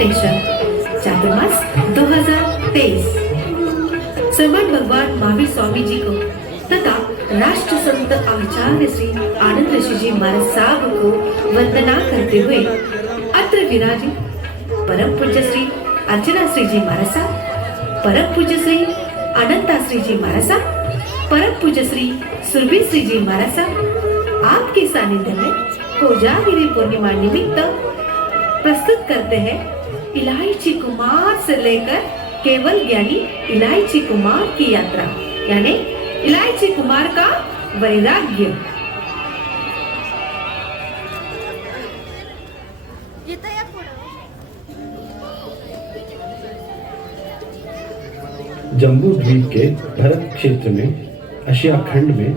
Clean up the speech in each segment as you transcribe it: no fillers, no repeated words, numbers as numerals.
Station चातुर्मास 2023 श्रीमद् भगवान महावीर स्वामी जी को तथा राष्ट्र संत आचार्य श्री आनंद ऋषि जी महाराज साहब को वंदना करते हुए अत्र विराजित परम पूज्य श्री अर्चना श्री जी महाराज साहब, परम पूज्य श्री अनंता श्री जी महाराज साहब, परम पूज्य श्री सुरभि श्री जी महाराज साहब आपके सानिध्य में कोजागिरी पूर्णिमा निमित्त प्रस्तुत करते हैं इलायची कुमार से लेकर केवल ज्ञानी इलायची कुमार की यात्रा, यानी इलायची कुमार का वैराग्य। जम्बू द्वीप के भरत क्षेत्र में एशिया खंड में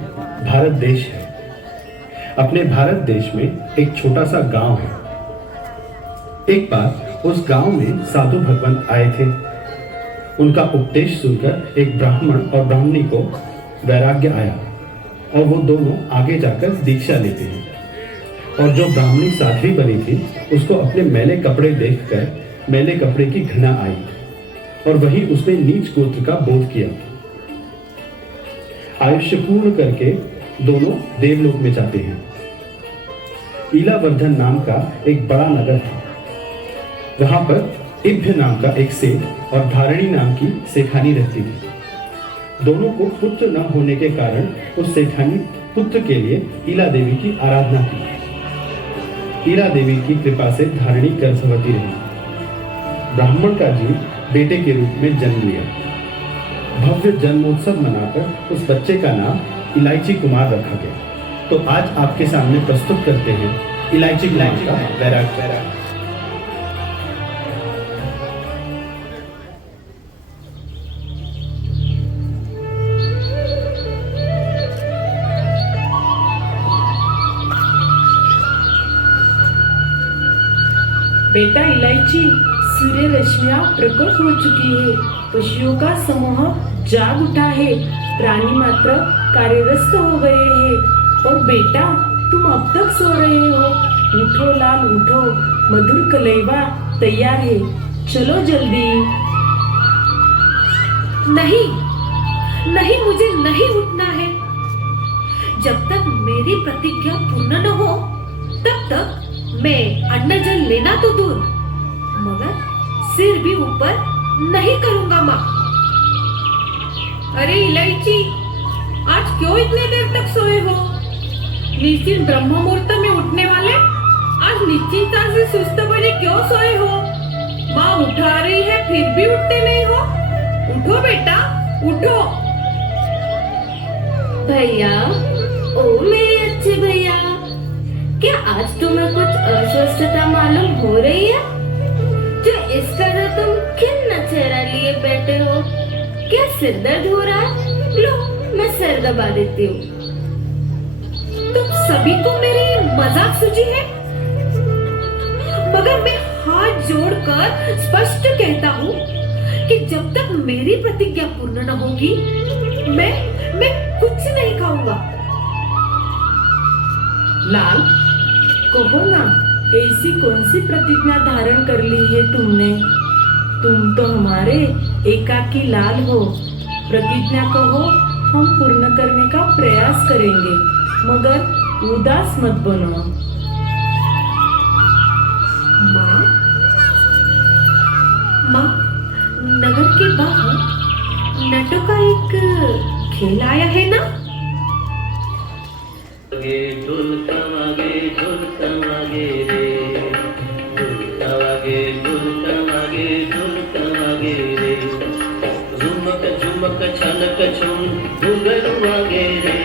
भारत देश है। अपने भारत देश में एक छोटा सा गांव है। एक बार उस गांव में साधु भगवंत आए थे। उनका उपदेश सुनकर एक ब्राह्मण और ब्राह्मणी को वैराग्य आया और वो दोनों आगे जाकर दीक्षा लेते हैं। और जो ब्राह्मणी साध्वी बनी थी उसको अपने मैले कपड़े देखकर मैले कपड़े की घृणा आई और वही उसने नीच गोत्र का बोध किया। आयुष्य पूर्ण करके दोनों देवलोक में जाते हैं। ईलावर्धन नाम का एक बड़ा नगर था। वहां पर इभ्य नाम का एक सेठ और धारणी नाम की सेठानी रहती थी। दोनों को पुत्र न होने के कारण उस सेठानी पुत्र के लिए ईला देवी की आराधना की। ईला देवी की कृपा से धारणी गर्भवती रही। ब्राह्मण का जीव बेटे के रूप में जन्म लिया। भव्य जन्मोत्सव मनाकर उस बच्चे का नाम इलायची कुमार रखा गया। तो आज आपके सामने प्रस्तुत करते हैं इलायची कुमार का वैराग्य। बेटा इलायची, सूर्य रश्मियां प्रकट हो चुकी है। पशुओं का समूह जाग उठा है। प्राणी मात्र कार्यरत हो गए हैं। और बेटा, तुम अब तक सो रहे हो। उठो लाल, उठो। मधुर कलेवा तैयार है। चलो जल्दी। नहीं नहीं, मुझे नहीं उठना है। जब तक मेरी प्रतिज्ञा पूर्ण न हो तब तक मैं अन्न जल लेना तो दूर, मगर सिर भी ऊपर नहीं करूंगा माँ। अरे इलायची, आज क्यों इतने देर तक सोए हो? निश्चित ब्रह्म मुहूर्त में उठने वाले आज निश्चिंतता से सुस्त बने क्यों सोए हो? माँ उठा रही है फिर भी उठते नहीं हो। उठो बेटा, उठो। भैया, ओ मेरे अच्छे भैया, क्या आज तुम्हें कुछ अस्वस्थता मालूम हो रही है? जो इस तरह तुम खिन्न चेहरा लिए बैठे हो, क्या सिर दर्द हो रहा है? लो, मैं सिर दबा देती हूँ। तुम सभी को मेरी मजाक सूझी है, मगर मैं हाथ जोड़कर स्पष्ट कहता हूँ कि जब तक मेरी प्रतिज्ञा पूर्ण न होगी मैं कुछ नहीं खाऊंगा। लाल, कहो ना, ऐसी कौन सी प्रतिज्ञा धारण कर ली है तुमने? तुम तो हमारे एकाकी लाल हो। प्रतिज्ञा कहो, हम पूर्ण करने का प्रयास करेंगे, मगर उदास मत बनो। माँ, नगर के बाहर नटों का एक खेल आया है ना? झुमक झुमक छनक छुम घुंघरू आगे रे।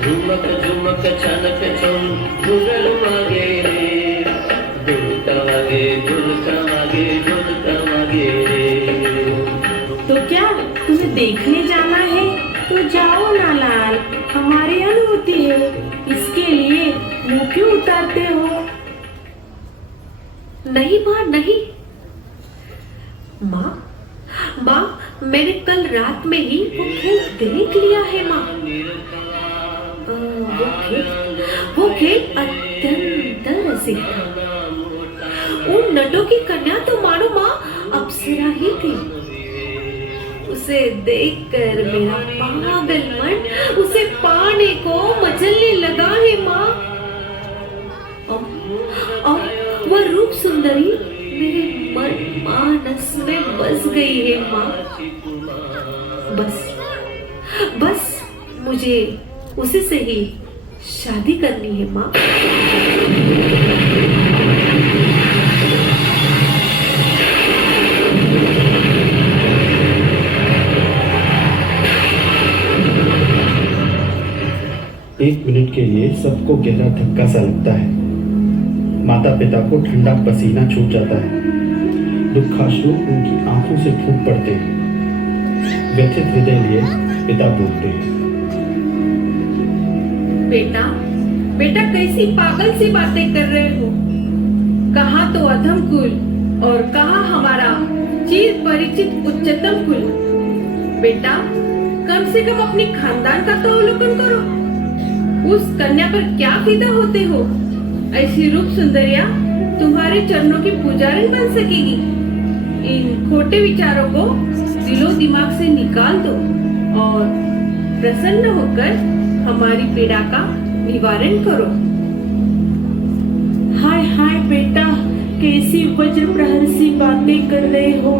झुमक झुमक छनक छुम घुंघरू आगे रे। ढुलका आगे, ढुलका आगे, ढुलका आगे रे। तो क्या तुम्हें देखने जाना है? तो जाओ ना लाल, हमारी अनुमति है। इसके लिए मुंह क्यों उतारते हो? नहीं माँ, नहीं। माँ, मैंने कल रात में ही वो खेल देख लिया है माँ। वो खेल अत्यंत रसिक था। उन नटों की कन्या तो उसे देखकर मेरा पागल मन उसे पाने को मचलने लगा है माँ। और वह रूप सुंदरी मेरे मन मानस में बस गई है माँ। बस मुझे उसी से ही शादी करनी है माँ। एक मिनट के लिए सबको गहरा धक्का सा लगता है। माता पिता को ठंडा पसीना छूट जाता है। दुखाश्रु उनकी आंखों से फूट पड़ते हैं। व्यथित हृदय लिए पिता बोलते हैं, बेटा कैसी पागल सी बातें कर रहे हो। कहाँ तो अधम कुल और कहाँ हमारा चिर परिचित उच्चतम कुल। बेटा कम से कम अपनी खानदान का तो अवलोकन करो। उस कन्या पर क्या फिदा होते हो। ऐसी रूप सुंदरिया तुम्हारे चरणों की पुजारी बन सकेगी। इन खोटे विचारों को दिलो दिमाग से निकाल दो और प्रसन्न होकर हमारी पीड़ा का निवारण करो। हाय हाय बेटा, कैसी वज्र प्रहर सी बातें कर रहे हो।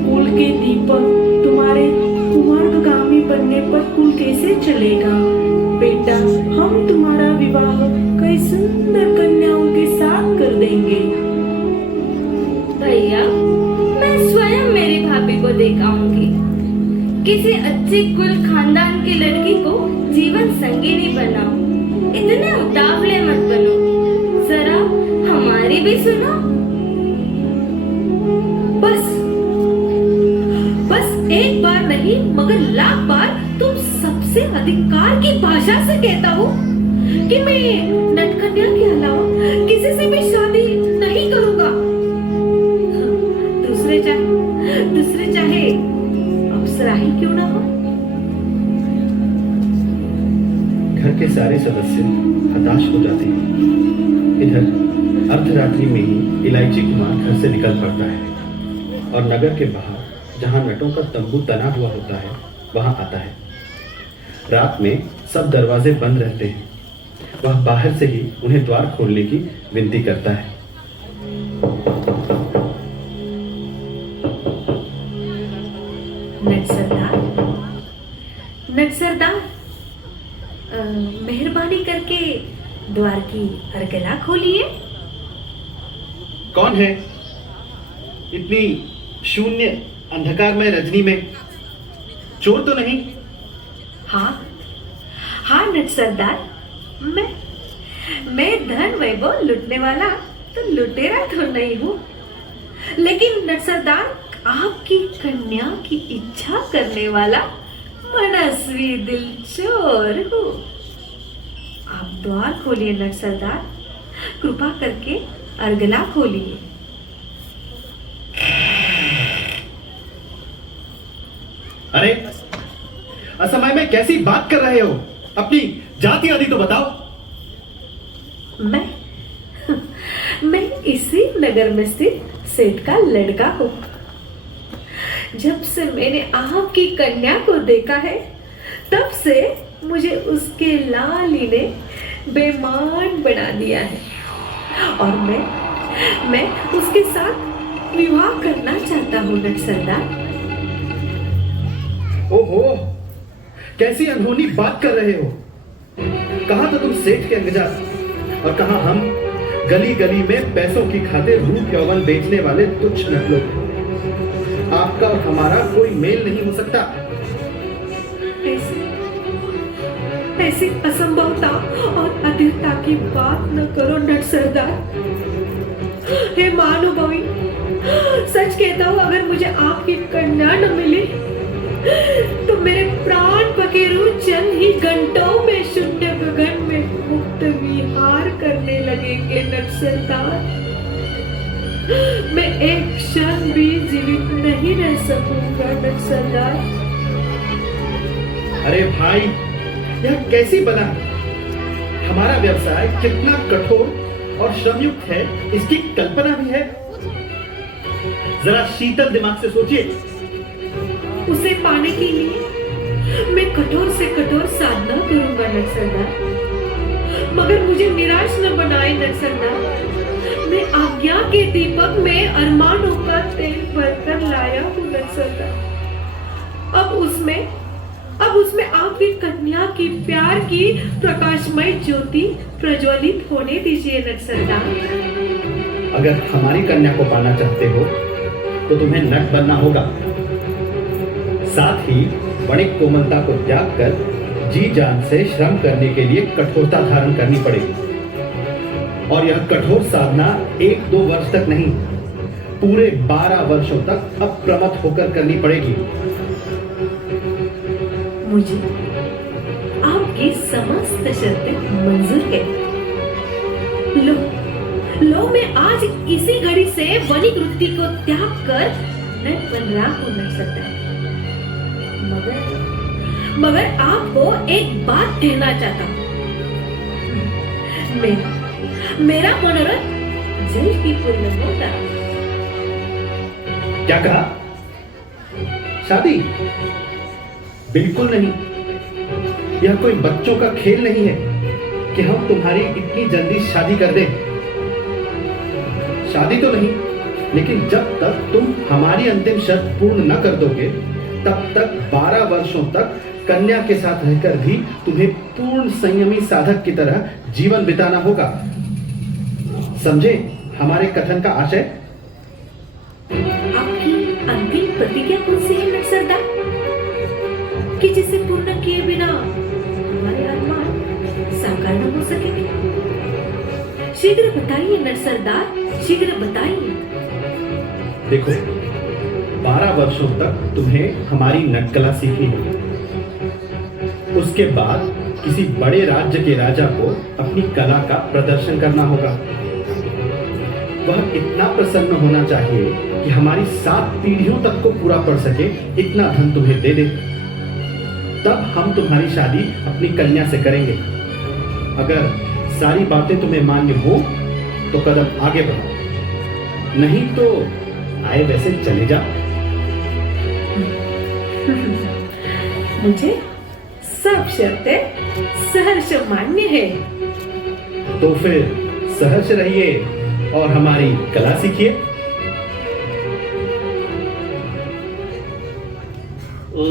कुल के दीपक तुम्हारे कुमार्गामी बनने पर कुल कैसे चलेगा। बेटा हम तुम्हारा विवाह कई सुंदर कन्याओं के साथ कर देंगे। भैया मैं स्वयं मेरी भाभी को दिखाऊंगी। किसी अच्छे कुल खानदान की लड़की को जीवन संगिनी बनाओ। इतने उतावले मत बनो, जरा हमारी भी सुनो। बस एक बार नहीं मगर लाख बार तुम सबसे अधिकार की भाषा से कहता हूँ कि मैं नटकन्या के अलावा किसी से भी शादी नहीं करूंगा। दूसरे चाहे अप्सरा ही क्यों ना हो। घर के सारे सदस्य हताश हो जाते हैं। इधर अर्धरात्रि में ही इलायची कुमार घर से निकल पड़ता है और नगर के बाहर जहां नटों का तंबू तना हुआ होता है वहां आता है। रात में सब दरवाजे बंद रहते हैं। वह बाहर से ही उन्हें द्वार खोलने की विनती करता है। नट सरदार, मेहरबानी करके द्वार की अरगला खोलिए। कौन है इतनी शून्य अंधकारमय रजनी में? चोर तो नहीं? हाँ नट सरदार, मैं धन वैभव लुटने वाला तो लुटेरा तो नहीं हूँ, लेकिन नट सरदार आपकी कन्या की इच्छा करने वाला मनस्वी दिल चोर हूँ। आप द्वार खोलिए नट सरदार, कृपा करके अरगला खोलिए। अरे असमय में कैसी बात कर रहे हो? अपनी जाति आदि तो बताओ। मैं इसी नगर में स्थित सेठ का लड़का हूँ। जब से मैंने आपकी कन्या को देखा है तब से मुझे उसके लाली ने बेईमान बना दिया है और मैं उसके साथ विवाह करना चाहता हूँ नट सरदार। ओहो, कैसी अनहोनी बात कर रहे हो। कहा तो तुम सेठ के अंगजा और कहा हम गली गली में पैसों की खातिर रूप यौवन बेचने वाले तुच्छ नट लोग। आपका और हमारा कोई मेल नहीं हो सकता। ऐसी असंभवता और अधीरता की बात न करो नट सरदार। हे महानुभवी, सच कहता हूँ, अगर मुझे आपकी कन्या न मिले तो मेरे प्राण पखेरु चंद ही घंटों में शून्य गगन में मुक्त विहार करने लगेंगे नट सरदार। मैं एक क्षण भी जीवित नहीं रह सकूंगा नट सरदार। अरे भाई, यह कैसी बला? हमारा व्यवसाय कितना कठोर और श्रमयुक्त है इसकी कल्पना भी है। जरा शीतल दिमाग से सोचिए। उसे पाने के लिए मैं कठोर से कठोर साधना करूंगा नरसरदार, मगर मुझे निराश न बनाए नरसरदार। मैं आज्ञा के दीपक में अरमानों का तेल भरकर लाया हूँ नरसरदार। अब उसमें आपकी कन्या की प्यार की प्रकाशमय ज्योति प्रज्वलित होने दीजिए नरसरदार। अगर हमारी कन्या को पाना चाहते हो तो तुम्हें नट बनना होगा, साथ ही बड़ी कोमलता को त्याग कर जी जान से श्रम करने के लिए कठोरता धारण करनी पड़ेगी। और यह कठोर साधना 1-2 वर्ष तक नहीं, पूरे 12 वर्षों तक अप्रमत्त होकर करनी पड़ेगी। मुझे आपकी समस्त शर्तें मंजूर है। लो मैं आज इसी घड़ी से वनिक वृत्ति को त्याग कर नट बन रहा हूँ नरसरदार। मगर आपको एक बात कहना चाहता हूँ। मेरा मनोरथ जल्द ही पूर्ण होगा। क्या कहा? शादी? बिल्कुल नहीं। यह कोई बच्चों का खेल नहीं है कि हम तुम्हारी इतनी जल्दी शादी कर दें। शादी तो नहीं, लेकिन जब तक तुम हमारी अंतिम शर्त पूर्ण न कर दोगे तब तक 12 वर्षों तक कन्या के साथ रहकर भी तुम्हें पूर्ण संयमी साधक की तरह जीवन बिताना होगा। समझे हमारे कथन का आशय? आपकी अंतिम प्रतिज्ञा कौन सी है नरसरदार, कि जिसे पूर्ण किए बिना हमारे अरमान साकार न हो सकेंगे? शीघ्र बताइए नरसरदार, शीघ्र बताइए। देखो, 12 वर्षों तक तुम्हें हमारी नटकला सीखनी होगी। उसके बाद किसी बड़े राज्य के राजा को अपनी कला का प्रदर्शन करना होगा। वह इतना प्रसन्न होना चाहिए कि हमारी 7 पीढ़ियों तक को पूरा पड़ सके, इतना धन तुम्हें दे दे। तब हम तुम्हारी शादी अपनी कन्या से करेंगे। अगर सारी बातें तुम्हें मान्य हो तो कदम आगे बढ़ो, नहीं तो आए वैसे चले जाओ। मुझे सब शर्तें सहर्ष मान्य है। तो फिर सहर्ष रहिए और हमारी कला सीखिए। ओ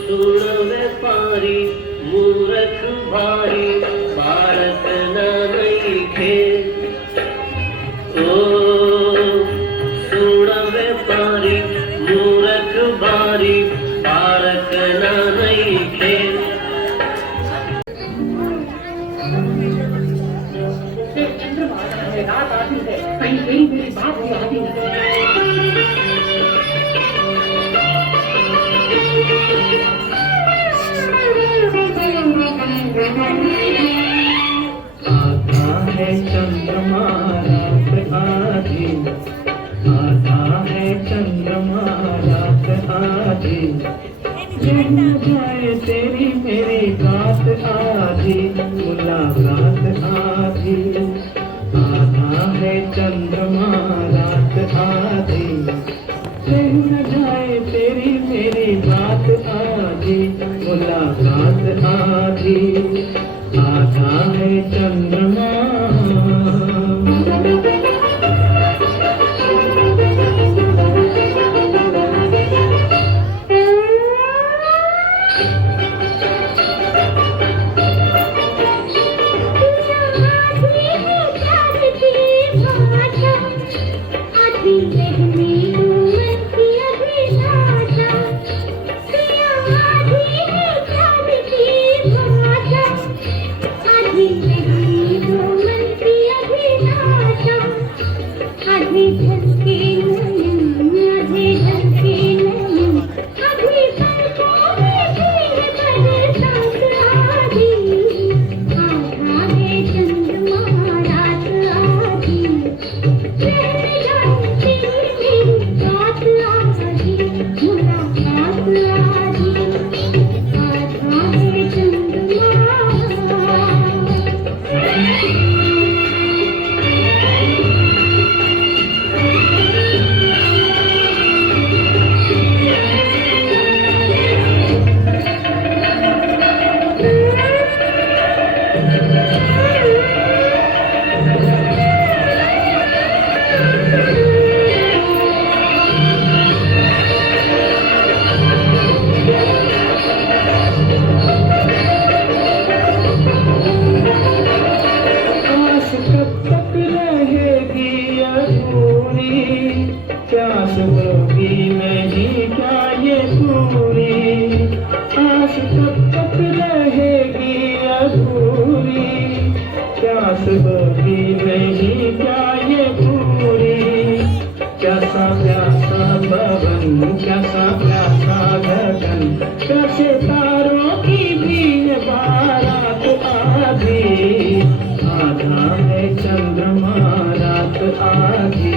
सुन व्यापारी मूर्ख भारी बालक नहीं खे। ओ सुन व्यापारी मूर्ख भारी बालक नहीं खे। रात आती है, कहीं कहीं मेरी बात भी आती है। आता है चंद्रमा रात आधी, आता है चंद्रमा रात आधी। जग जाए तेरी मेरी बात आधी, मुलाकात आधी। आता है चंद्रमा रात आधी, जग जाए तेरी मेरी बात आधी, मुलाकात आधी। आता है चंद्रमा। चंद्रमा रात आधी, प्यास होगी नहीं क्या ये पूरी, आस कब तक रहेगी अधूरी, प्यास होगी नहीं क्या ये पूरी, प्यासा प्यासा पवन प्यासा प्यासा गगन, प्यासे तारों की भी बारात आधी, आधा है चंद्रमा रात आधी,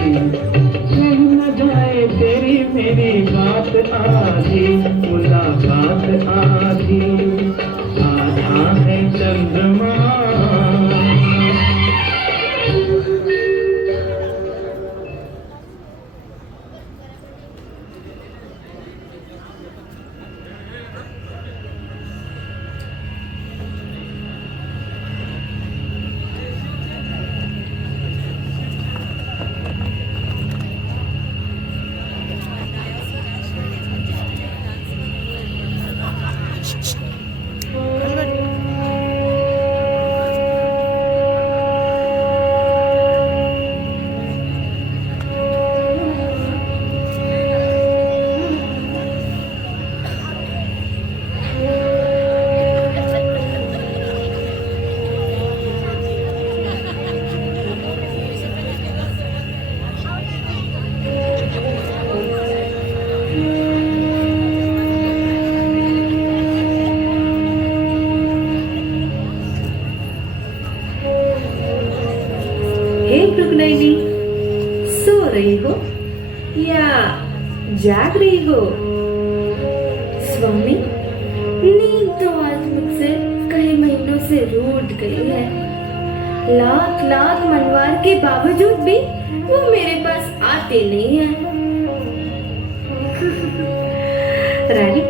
कह न जाए तेरी मेरी बात आधी, मुलाकात आधी, आधा है चंद्रमा। मृगनयनी, सो रही हो या जाग रही हो? स्वामी, नींद तो आज मुझसे कई महीनों से रूठ गई है। लाख लाख मनवार के बावजूद भी वो मेरे पास आते नहीं है। रानी,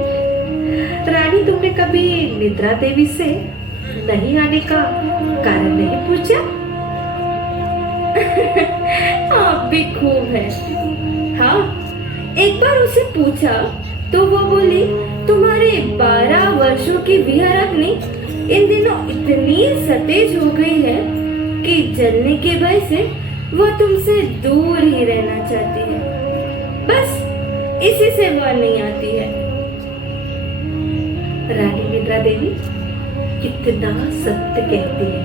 रानी तुमने कभी निद्रा देवी से नहीं आने का कारण नहीं पूछा? आप भी खूब है। हाँ, एक बार उसे पूछा तो वो बोली, तुम्हारे 12 वर्षों की विहाराग्नि इन दिनों इतनी सतेज हो गई है कि जलने के भय से वो तुमसे दूर ही रहना चाहती है। बस इसी से वो नहीं आती है। रानी निद्रा देवी कितना सत्य कहती है।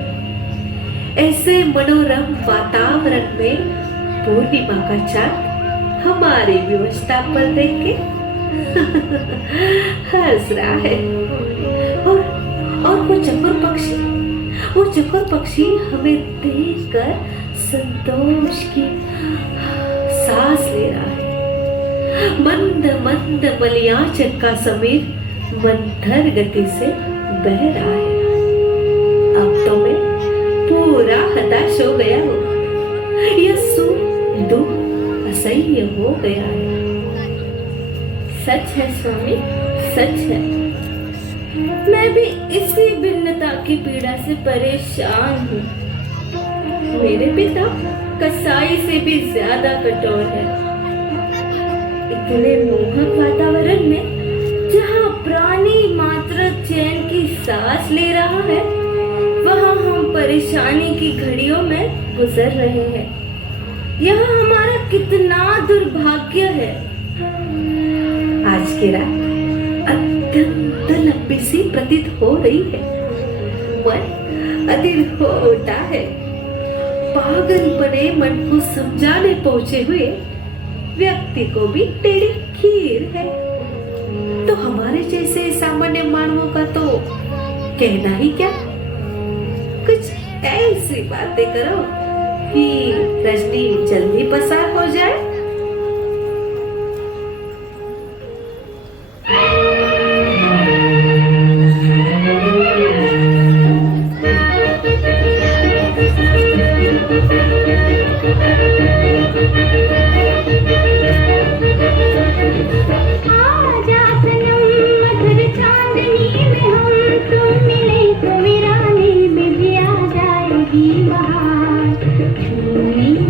ऐसे मनोरम वातावरण में पूर्णिमा का चांद हमारी व्यवस्था पर देख के हंस रहा है। और वो चकोर पक्षी हमें देखकर संतोष की सांस ले रहा है। मंद मंद मलयाचल का समीर मंथर गति से बह रहा है। अब तो मैं पूरा हताश हो गया हूँ। यह सुख दुख असह्य हो गया है। सच है स्वामी, सच है। मैं भी इसी भिन्नता की पीड़ा से परेशान हूँ। मेरे पिता कसाई से भी ज्यादा कठोर है। इतने मोहक वातावरण में जहाँ प्राणी मात्र चैन की सांस ले रहा है, वहाँ हम परेशानी की घड़ियों में गुजर रहे हैं। यह हमारा कितना दुर्भाग्य है। आज की रात अत्यंत लंबी सी प्रतीत हो रही है। मन अधीर हो उठा है। पागलपने मन को समझाने पहुंचे हुए व्यक्ति को भी टेढ़ी खीर है, तो हमारे जैसे सामान्य मानवों का तो कहना ही क्या। कुछ ऐसी बातें करो कि रजनी जल्दी पसार हो जाए।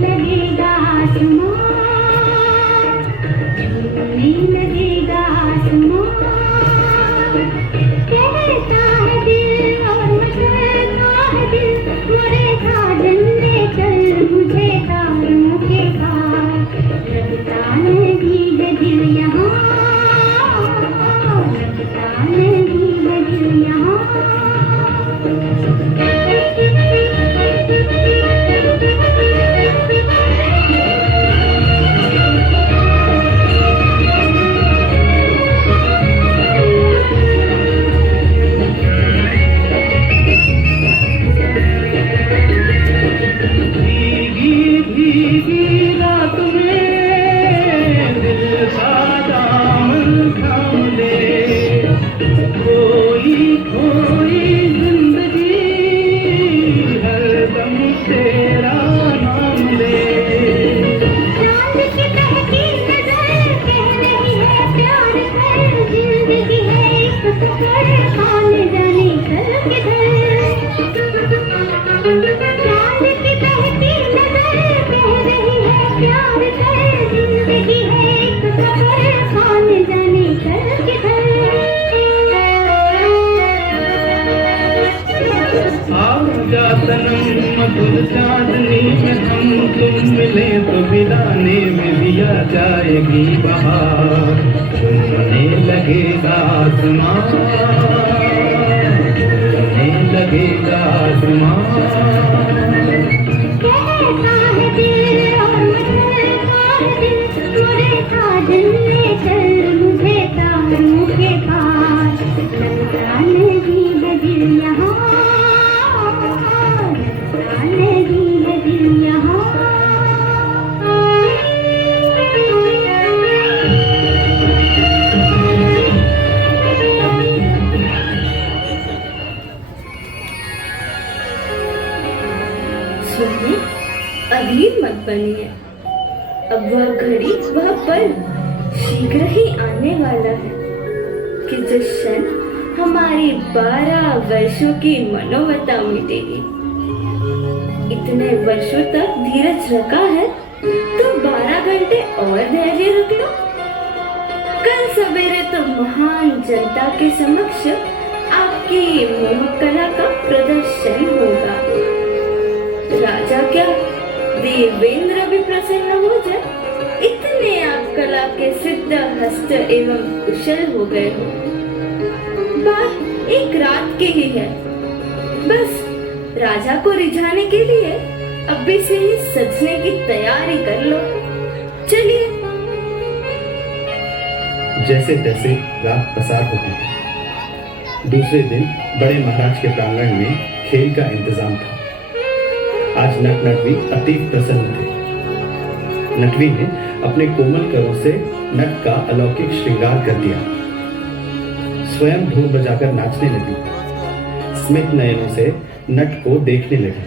लगेगा तुम्हारा जिंदगी है एक सफर, कौन जाने कल किधर। आजा सनम मधुर चांदनी में हम तुम मिले तो मिलाने में भी आ जाएगी बहार, झूमने लगेगा आसमां, झूमने लगेगा आसमां। कैसा है दिल और कैसा है दिल, मुझे साजन ले चल मुझे तारों के पास, लगता नहीं है दिल यहाँ, लगता नहीं है दिल यहाँ। सुनिए, अभी मत बनिए, अब वह घड़ी वह पल शीघ्र ही आने वाला है कि जिस क्षण हमारी 12 वर्षों की मनोवता मिटेगी। इतने वर्षों तक धीरज रखा है तो 12 घंटे और धैर्य रख लो। कल सवेरे तो महान जनता के समक्ष आपकी मोहक कला का प्रदर्शन होगा। राजा क्या, देवेंद्र भी प्रसन्न हो जाए, इतने आप कला के सिद्ध हस्त एवं कुशल हो गए हो। बात एक रात की ही है, बस राजा को रिझाने के लिए अभी से ही सजने की तैयारी कर लो। चलिए। जैसे तैसे रात पसार होती है। दूसरे दिन बड़े महाराज के प्रांगण में खेल का इंतजाम था। आज नट नटवी अति प्रसन्न थे। नटवी ने अपने कोमल करों से नट का अलौकिक श्रृंगार कर दिया। स्वयं ढोल बजाकर नाचने लगी। स्मित नयनों से नट को देखने लगी।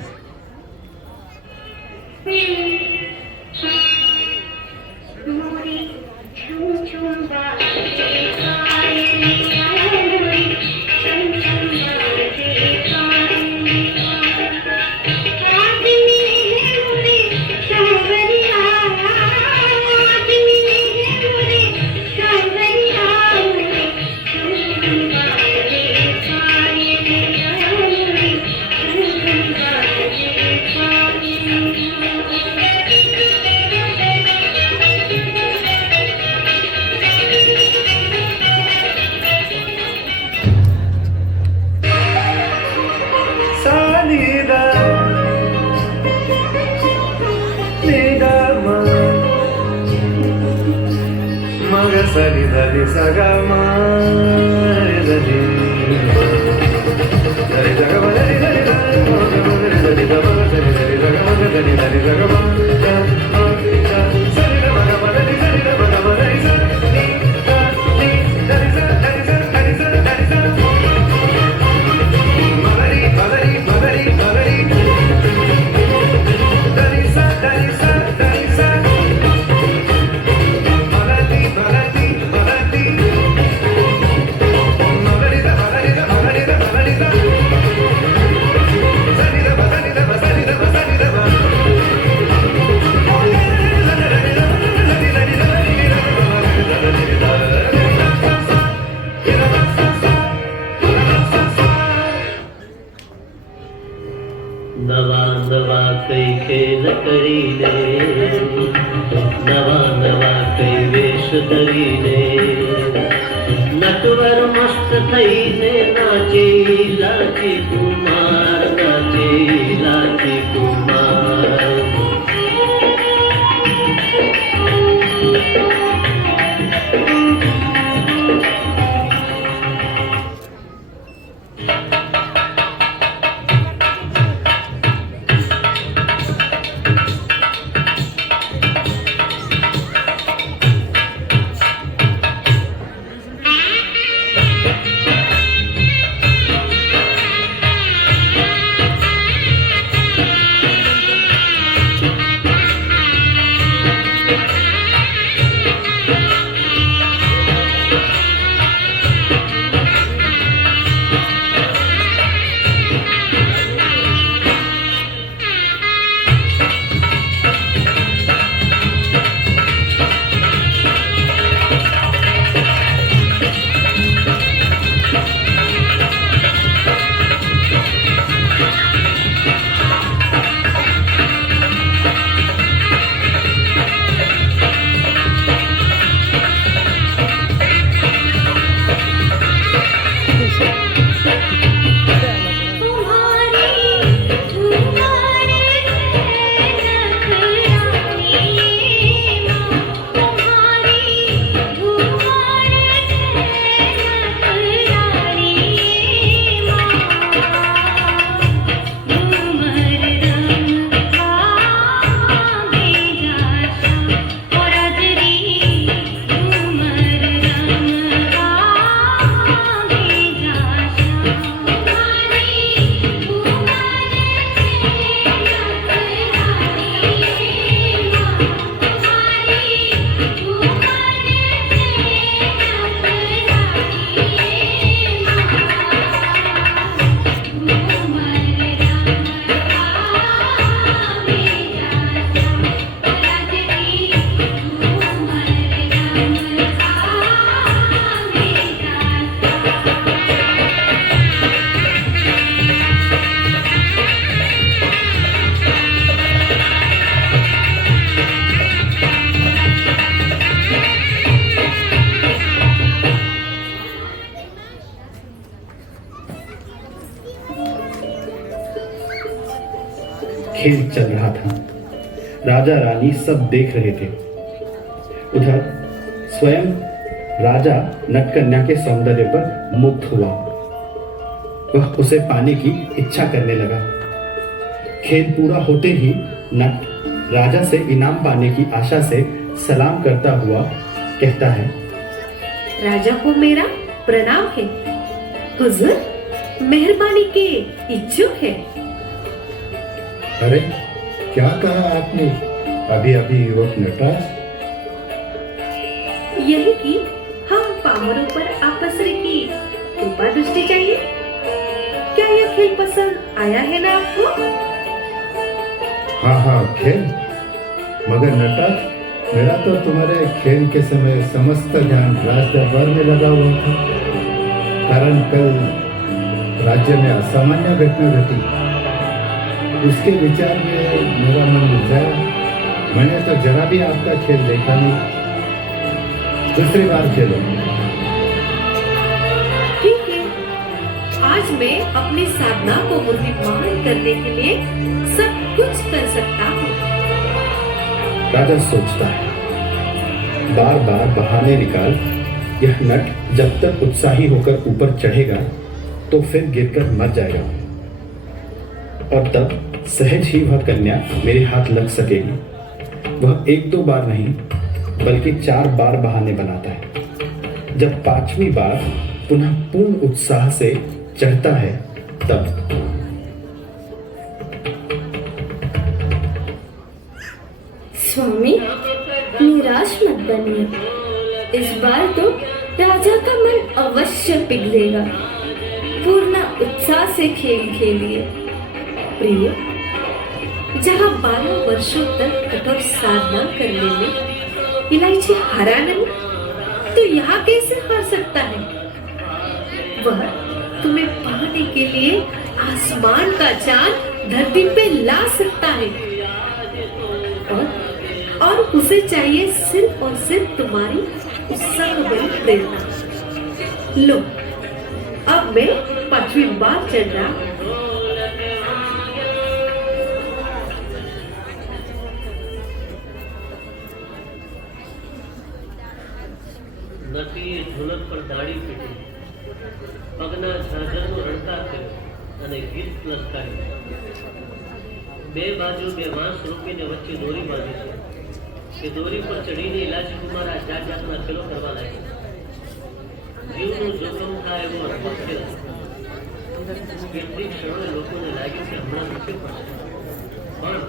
Sari sari sagama sari sari sagama sari sari sari sari sagama sari sagama sari sari sagama sari sagama sari sari sagama sari नवा नवा कई खेल करीने, नवा नवा कई वेश धरीने, नटवर मस्त थईने नाचे लाची कुमार, नाचे लाची कुमार। चल रहा था। राजा रानी सब देख रहे थे। उधर स्वयं राजा नटकन्या के सौंदर्य पर मुग्ध हुआ। वह उसे पाने की इच्छा करने लगा। खेल पूरा होते ही नट राजा से इनाम पाने की आशा से सलाम करता हुआ कहता है, राजा को मेरा प्रणाम है। हुजूर मेहरबानी के इच्छुक है। अरे क्या कहा आपने? अभी अभी युवक नटराज। यही कि हम पामरों पर आपसरे की कृपा दृष्टि चाहिए। क्या यह खेल पसंद आया है ना आपको? हाँ हाँ, खेल। मगर नटराज, मेरा तो तुम्हारे खेल के समय समस्त ध्यान राज दरबार में लगा हुआ था। कारण कल राज्य में असामान्य घटना घटी। उसके विचार में मेरा मन विचारा। मैंने तो जरा भी आपका खेल देखा नहीं। दूसरी बार खेलो। ठीक है, आज मैं अपनी साधना को बुद्धिमान करने के लिए सब कुछ कर सकता हूँ। राजा सोचता है, बार बार बहाने निकाल यह नट जब तक उत्साही होकर ऊपर चढ़ेगा तो फिर गिरकर मर जाएगा, और तब सहज ही वह कन्या मेरे हाथ लग सकेगी। वह एक दो बार नहीं बल्कि 4 बार बहाने बनाता है। जब 5वीं बार पुनः पूर्ण उत्साह से चढ़ता है तब स्वामी, निराश मत बनिए। इस बार तो राजा का मन अवश्य पिघलेगा। पूर्ण उत्साह से खेल खेलिए। प्रिय, जहाँ 12 वर्षों तक कठोर साधना करने में इलायची हारा नहीं, तो यहाँ कैसे हार सकता है? वह तुम्हें पाने के लिए आसमान का चांद धरती पे ला सकता है, और उसे चाहिए सिर्फ और सिर्फ तुम्हारी उत्साह भरी प्रेरणा। लो, अब मैं 5वीं बार चढ़ रहा हूं। નટીએ ઢોલક પર તાળી પીટી, પગના ઝાંઝરનો રણકાર કર્યો અને ગીત લલકાર્યું. બે બાજુ બે વાંસ રોપીને વચ્ચે દોરી બાંધી છે. કે દોરી પર ચડીને ઇલાજી કુમારા જાત જાતના ખેલો કરવા લાગ્યા. જીવનું જોખમ થાય એવો અનુભવ થયો. કેટલીક ક્ષણોએ લોકોને લાગ્યું કે હમણાં નથી પડશે, પણ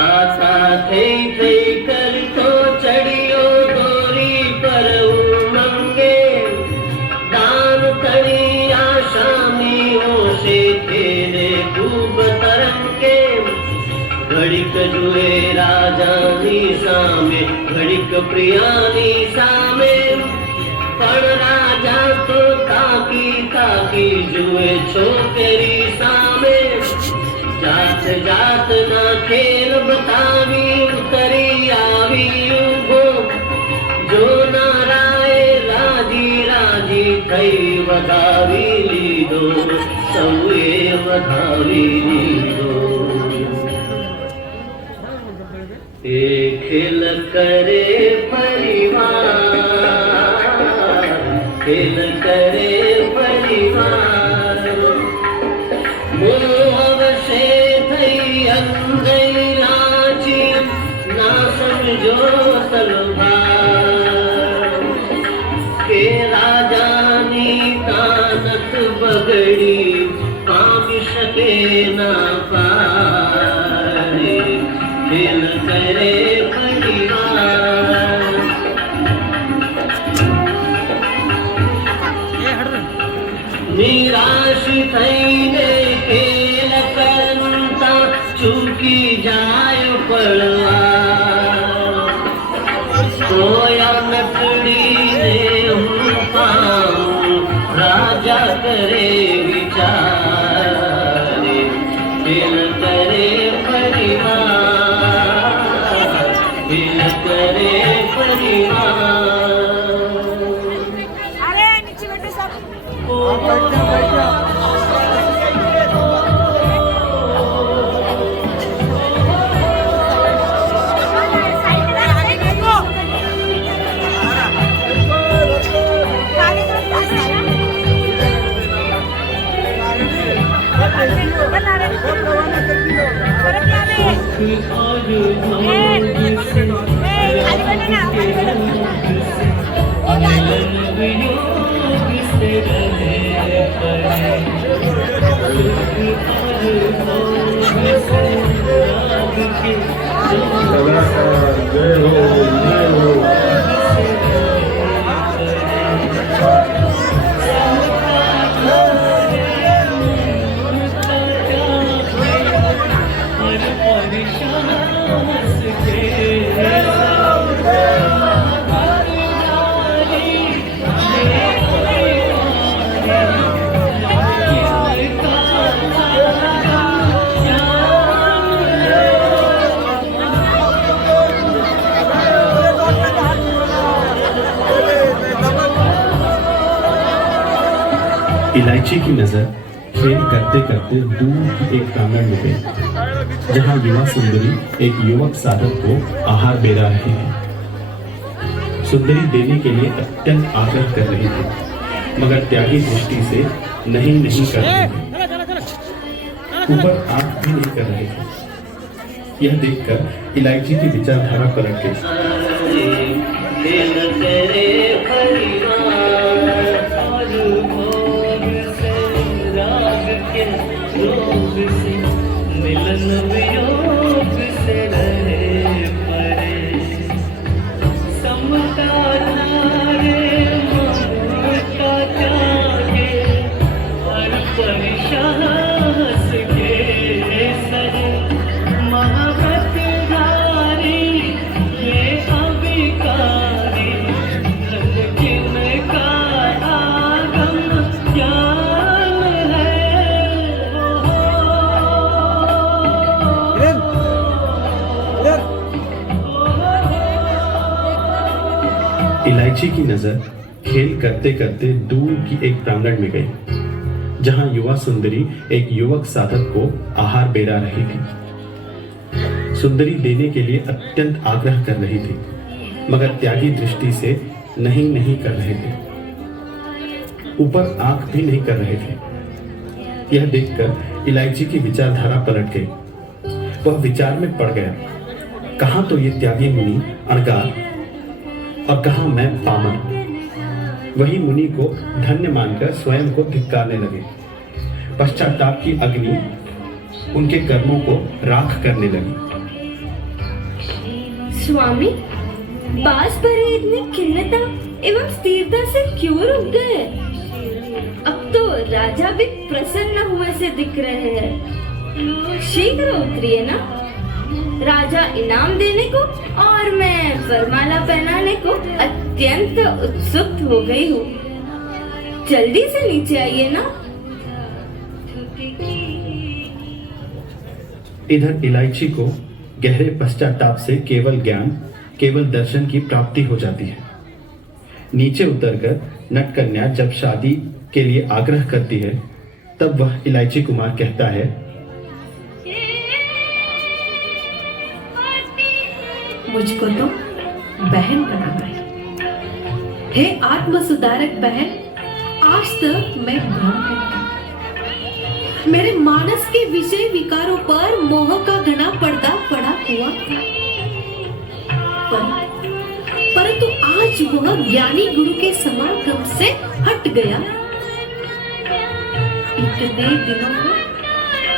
आशा થઈ થઈ કરતો ચડિયો દોરી પર ઉમંગે, દાન તણી આશા મીઓ से तेरे खूब तरंगे. घड़िक जुए राजानी सामे, घड़िक प्रियानी सामे, पण राजा तो ताकी ताकी जुए छोकरी सामे. जात जात ना खेल बतावी उतरी आवी उभो, जो नाराए राजी राजी थई वधावी लीधो, सौए वधावी लीधो. ए खेल करे परिवार, खेल करे परिवार. मोह से थई अंगैलाची, ना समझो तलवार. के राजानी तानत बगड़ी, पामी सके ना पारे. खेल करे परिवार. निराश थईने खेल करता, चूकी जाय पड़वा. सोया नकड़ी ने हूँ पाऊं, राजा करे विचारे. खेल करे परिवार, खेल करे परिवार. अरे नीचे बैठो सब. ओ इलायची की नजर खेल करते करते दूर की एक प्रांगण में गई, जहां युवा सुंदरी एक युवक साधक को आहार बेरा रही थी। सुंदरी देने के लिए अत्यंत आग्रह कर रही थी, मगर त्यागी दृष्टि से नहीं कर रही थी, ऊपर आंख भी नहीं कर रहे थे। यह देखकर इलायची की विचारधारा पलट गई। मिलन वियोग से रहे परे, समता धारे ममता त्यागे, हर परिशास के सरे, महाव्रत धारी ये अविकारी, धन जिनका आगम ज्ञान है। इलायची की नजर खेल करते करते दूर की एक प्रांगण में गई, जहां युवा सुंदरी एक युवक साधक को आहार बेरा रही थी। सुंदरी देने के लिए अत्यंत आग्रह कर रही थी, मगर त्यागी दृष्टि से नहीं कर रहे थे, ऊपर आंख भी नहीं कर रहे थे। यह देखकर इलायची की विचारधारा पलट गई। वह विचार में पड़ गया, कहां तो ये त्यागी मुनि अणगार और कहा मैं पामर। वही मुनि को धन्य मानकर स्वयं को धिक्कारने लगे। पश्चाताप की अग्नि उनके कर्मों को राख करने लगी। स्वामी, पास पर इतनी खिन्नता एवं स्थिरता से क्यों रुक गए? अब तो राजा भी प्रसन्न हुए से दिख रहे हैं। शीघ्र उतरिए ना। राजा इनाम देने को और मैं वरमाला पहनाने को अत्यंत उत्सुक हो गई हूँ। जल्दी से नीचे आइए ना। इधर इलायची को गहरे पश्चाताप से केवल ज्ञान, केवल दर्शन की प्राप्ति हो जाती है। नीचे उतरकर नटकन्या जब शादी के लिए आग्रह करती है, तब वह इलायची कुमार कहता है, मुझको तो बहन बनाना है। हे आत्म सुधारक बहन, आज तक मैं भ्रम करती, मेरे मानस के विषय विकारों पर मोह का घना पर्दा पड़ा हुआ था। परंतु आज वह ज्ञानी गुरु के समागम से हट गया।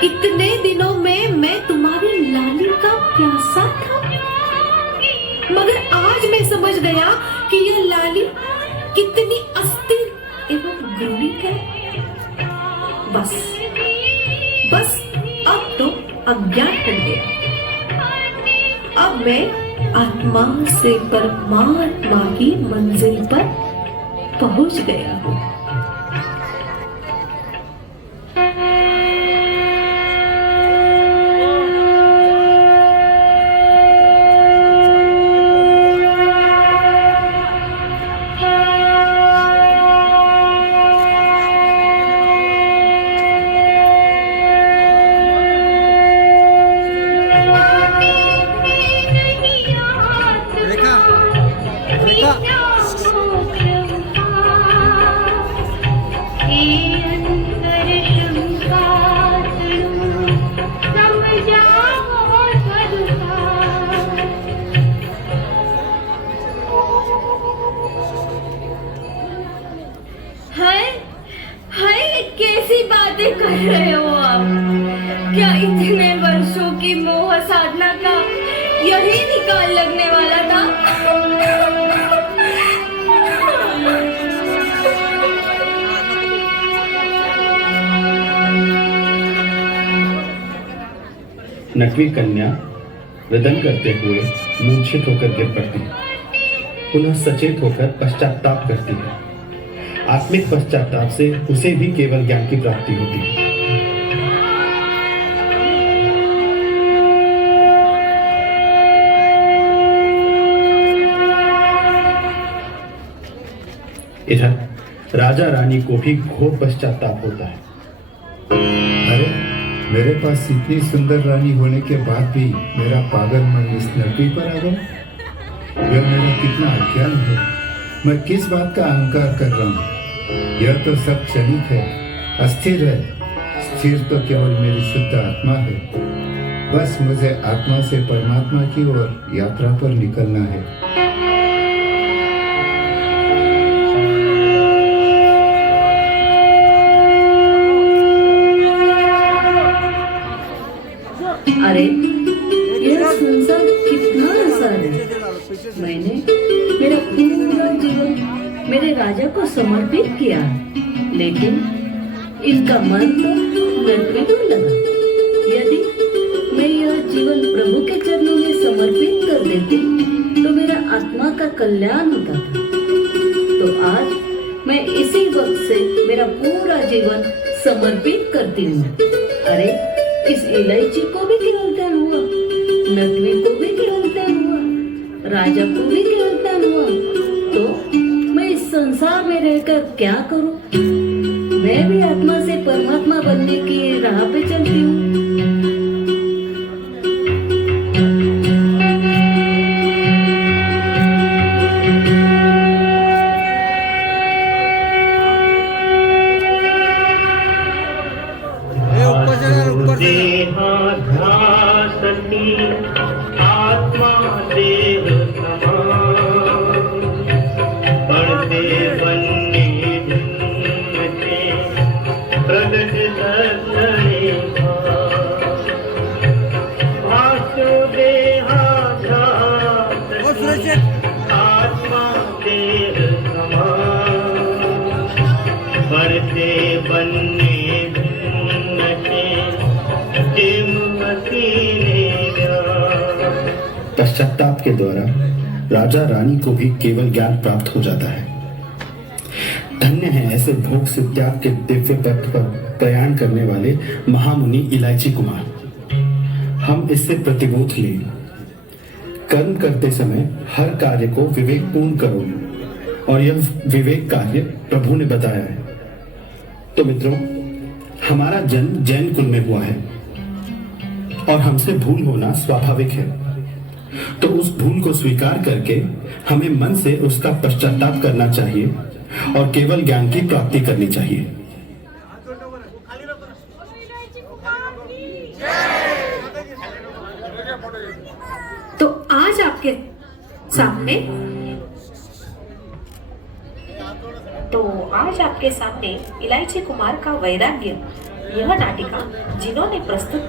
इतने दिनों में मैं तुम्हारी लाली का प्यासा था, मगर आज मैं समझ गया कि यह लाली कितनी अस्थिर एवं घृणित है। बस अब तो अज्ञान हट गया। अब मैं आत्मा से परमात्मा की मंजिल पर पहुंच गया हूँ। यही निकाल लगने वाला था। नटवी कन्या रुदन करते हुए मूर्छित होकर गिर पड़ती है, पुनः सचेत होकर पश्चाताप करती है। आत्मिक पश्चाताप से उसे भी केवल ज्ञान की प्राप्ति होती है। इधर राजा रानी को भी घोर पश्चाताप होता है। अरे मेरे पास इतनी सुंदर रानी होने के बाद भी मेरा पागल मन इस नटवी पर आ गया। यह मेरा कितना अज्ञान है। मैं किस बात का अहंकार कर रहा हूँ। यह तो सब क्षणिक है, अस्थिर है। स्थिर तो केवल मेरी शुद्ध आत्मा है। बस मुझे आत्मा से परमात्मा की ओर यात्रा पर निकलना है। अरे यह संसार कितना आसान है। मैंने मेरा पूरा जीवन मेरे राजा को समर्पित किया, लेकिन इनका मन तो नटवी को लगा। यदि मैं यह जीवन प्रभु के चरणों में समर्पित कर देती तो मेरा आत्मा का कल्याण होता था। तो आज मैं इसी वक्त से मेरा पूरा जीवन समर्पित करती हूँ। अरे इस इलायची को भी केवल दान हुआ, नटवी को भी केवल दान हुआ, राजा को भी केवल दान हुआ। तो मैं इस संसार में रहकर क्या करूं? मैं भी आत्मा से परमात्मा बनने की राह पे चलती हूँ। देहाध्यासती आत्मा देह समान, बढ़ते बनने भिन्न प्रगट दर्शने भाषो देहाध्यासती आत्मा देह समान, बढ़ते बनने पश्चाताप के द्वारा राजा रानी को भी केवल ज्ञान प्राप्त हो जाता है। धन्य है ऐसे भोग से त्याग के दिव्य पथ पर प्रयाण करने वाले महामुनि इलायची कुमार। हम इससे प्रतिबोध लें, कर्म करते समय हर कार्य को विवेकपूर्ण करो, और यह विवेक कार्य प्रभु ने बताया है। तो मित्रों, हमारा जन्म जैन कुल में हुआ है और हमसे भूल होना स्वाभाविक है। तो उस भूल को स्वीकार करके हमें मन से उसका पश्चाताप करना चाहिए और केवल ज्ञान की प्राप्ति करनी चाहिए। तो आज आपके सामने इलायची कुमार का वैराग्य, यह नाटिका जिन्होंने प्रस्तुत